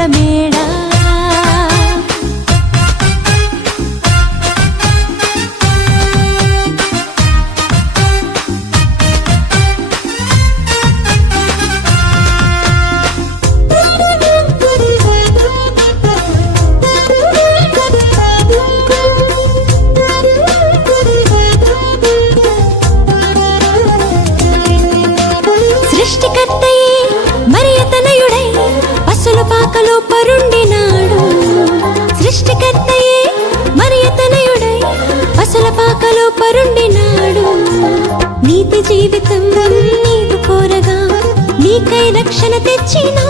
పూల మేడ సృష్టికర్తయే మరియతనయుడై పసుల పాకలో పరుండినాడు సృష్టికర్తయే మరియతనయుడై పసుల పాకలో పరుండినాడు నీతి జీవితం నీవు కోరగా నీకై రక్షణ తెచ్చిన